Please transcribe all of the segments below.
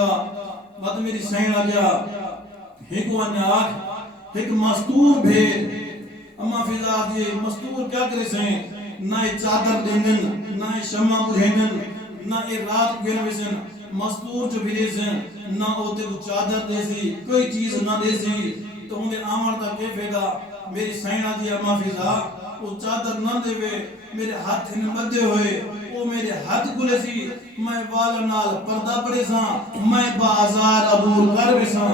دا بات میری سین آ گیا ایک ون آگ ایک مستور بھید اما فضا دیے مستور کیا کرے سین نہ چادر دیندن نہ شمع بجھیندن نہ رات گن وسن مستور جو بھی سن نہ ہوتے وہ چادر دیسی کوئی چیز نہ دیسی تو انہیں آمار دا کے فیدا میری سین آ دی اما فضا وہ چادر نہ دے وے میرے ہاتھ ان مدے ہوئے وہ میرے ہاتھ کھلے سی میں والا نال پردہ پڑے ساں میں بازار عبور کر بساں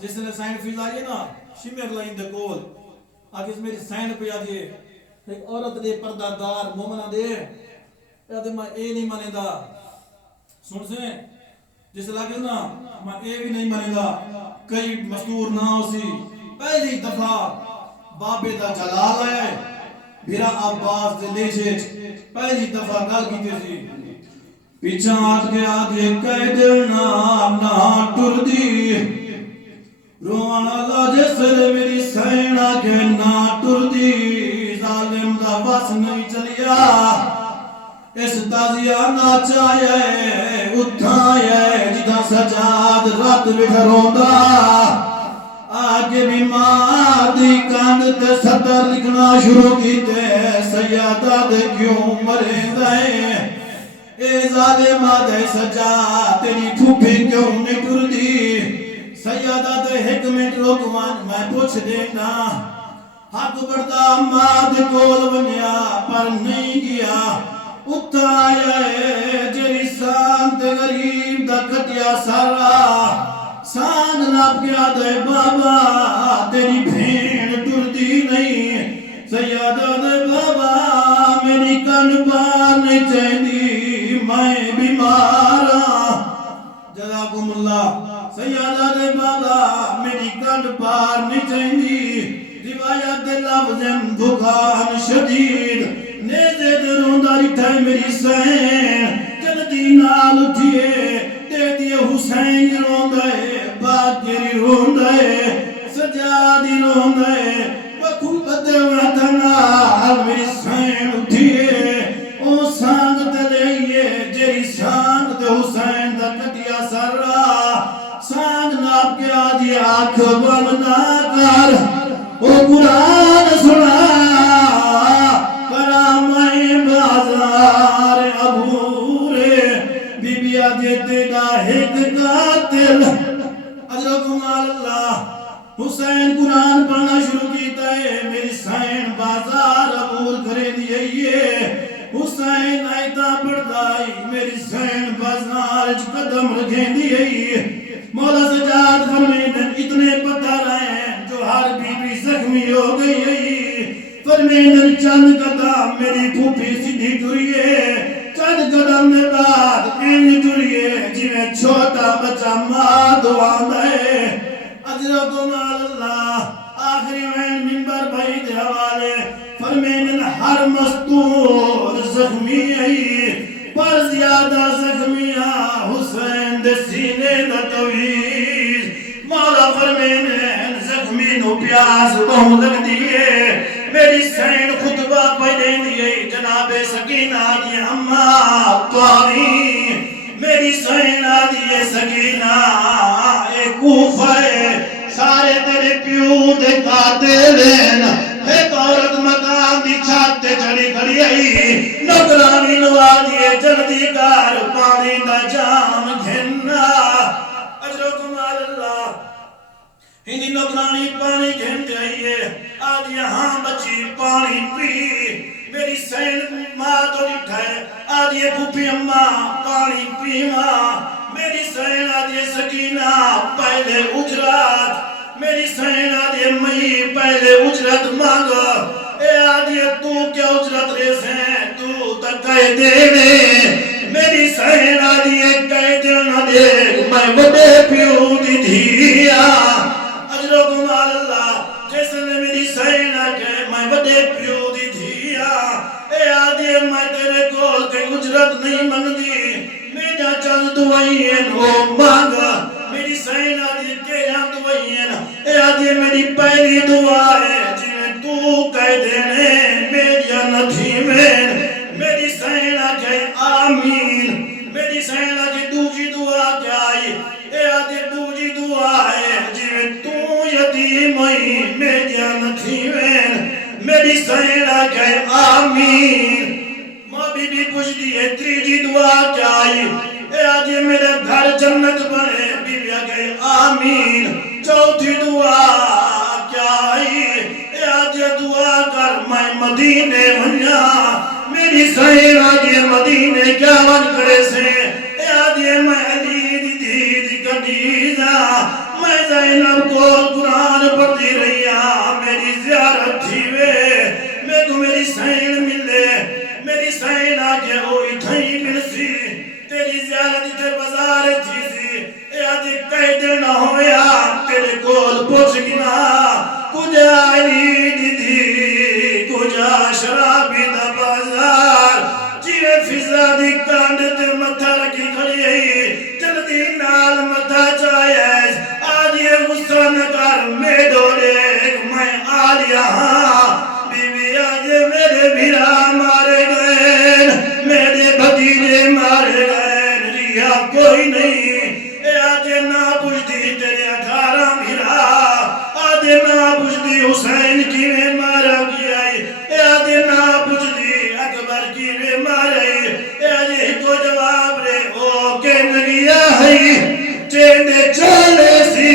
جس نے سائن فضا یہ نا شمیر لائن دے کول آگے اس میری سائن پہ آدھے ایک عورت دے پردہ دار مومنہ دے یادے میں اے نہیں مانے دا سن سے جس لگے نا میں اے بھی نہیں مانے دا کئی مستور نہ ہو سی پہلی دفعہ بابے دا جلال آئے بھیرا عباس دے لیشے پہلی دفعہ گل کی سی پیچھا آت کے آدھے کہہ دینا نہ ٹر دی روانا لاجے سر میری سینہ کے نہ ٹر دی ظالم دا بس نہیں چلیا اس تازیہ ناچائے اٹھائے جدہ سجاد رات بٹھروں دا آگے بیمار دی کاند تے سطر لکھنا شروع کیتے سیادہ دے کیوں مرے دائیں اے ظالمہ دے سجا تیری پھوپی کیوں نٹر دی سیادہ دے ایک منٹ رکوان میں پوچھ دینا حق بڑھتا ماد کول بنیا پر نہیں گیا اتھایا جری سانت غریب دا کٹیا سارا سانگ ناپ کیا دے بابا تیری بھین ٹردی نہیں سیادہ دے بابا میری کن بار نہیں چاہیدی میں بیمارا جزاکم اللہ سیادہ دے بابا میری کن بار نہیں چاہیدی روایت دے لفظم بکان شدید نیزے دے رونداری ٹھائے میری سین جلدی نال اٹھئے دے دیے حسین روندائے باقری روندائے سجادی روندائے وکھو بدے وطنہ میری سین اٹھئے او سانگ تے لئیے جیری سانگ تے حسین دا کٹیا سرہ سانگ ناپ کے آدھی آنکھ بمنا کر او قرآن سنا کرامائیں بازار عبورے بی بی آدھے دیدہ ایک قاتل اجرکم اللہ حسین قرآن پڑھنا شروع کیتا ہے میری سین بازار عبور کرے دیئے حسین آئیتا پڑھدائی میری سین بازار قدم رکھیں دیئے مولا سجاد فرمیدن اتنے پتھر ہیں جو ہر بی بی زخمی ہو گئی فرمیدن چند قدم میری پھوپی سیدھی ٹریے چند قدم میں بعد انج ٹریے جنہیں چھوٹا بچہ ماں دوان دے اجرکم اللہ آخری وین منبر بھائی دے حوالے فرمیدن ہر مستور زخمی ہے پر زیادہ زخمی حسین دے سینے دا تویز مولا فرمیدن زخمی نو پیاس بہت لگ دیئے میری سین خطبہ پڑھیں دیئے جناب سکینہ دی اممہ تواری میری سین دیئے سکینہ ایک کوفہ سارے تیرے پیو دے قاتل ایک عورت مقام دی چھاتے چڑی کھڑی آئی نگرانی نوا دیئے جلدی کار پانی دا جام گھننا اجرکم اللہ ہندی نگرانی پانی گھن جائیے آدھی ہاں بچی پانی پی میری سین ماں تو لٹھائے آدھی پھوپی اممہ پانی پی ماں میری سین آدھی سکینہ پہلے اجرات میری سین آدھی مئی پہلے اجرت مانگا اے آدھی تو کیا اجرت ریس ہیں تو تکائے دینے میری سین آدھی کہے دینا دیکھ میں بڑے پیو دی دھیا اجرکم اللہ جیسے نے میری سین آکے میں بڑے پیو دی دھیا اے آدھی میں تیرے کول کئی اجرت نہیں مانگ دی میرا چند دوائین ہو مانگا میری سین آدھی کے یہاں دوائین اے آدھی میری پہلی دعا ہے جنہیں تو کہہ دینے میری نتھی میں میری سین آکے آمین میری سین آکے دوسری دعا دعا کیا آئی اے آدھے دوجی دعا ہے جی تو یتیم آئی میں جان تھی میری سینہ کہے آمین ماں بی بی پوچھ دیئے تریجی دعا کیا آئی اے آدھے میرے گھر جنت بنے بی بی کہے آمین چوتھی دعا کیا آئی اے آدھے دعا کر میں مدینے ونیا میری سائر آدھے مدینے کیا ون کرے سے اے آدھے میں علی دی دید کدیزہ میں زینب کو قرآن پڑھتی رہیا میری زیارت تھی وے میں کو میری سائر ملے میری سائر آگے ہوئی تھئی مل سی تیری زیارت تے بازار تھی سی اے آدھے کہہ دینا ہویا تیرے کول پوچھ گنا کجا علی دی دی کجا شرابی دا بازار جیوے فضا دی کانڈ تے متھا رکھی کھڑی ہے جلدی نال متھا چاہیے آج یہ غصہ نہ کر میں ڈولے میں آلیا ہاں بی بی آج میرے بھیرا مارے گئے میرے بھتیجے مارے گئے ریا کوئی نہیں اے آج نہ پوچھتی تیرے 18 بھیرا آج نہ پوچھتی حسین کی میں مارا گیا اے آج نہ پوچھتی اکبر کی میں مارا اے آج کو جواب رے او کہ نگیا ہے چیندے چلے سی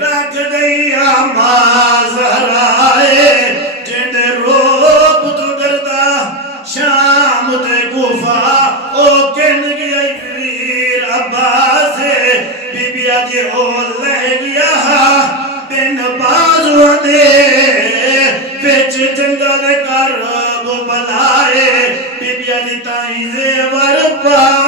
رکھ دیا ماں زہرائے چیندے روپ تو دردہ شام تے کوفہ او کہ نگیا پیر عباس بی بی آج او لے گیا بن بازو دے پیچ جنگل کرب بلائے بی بی آج تائیں زیور پا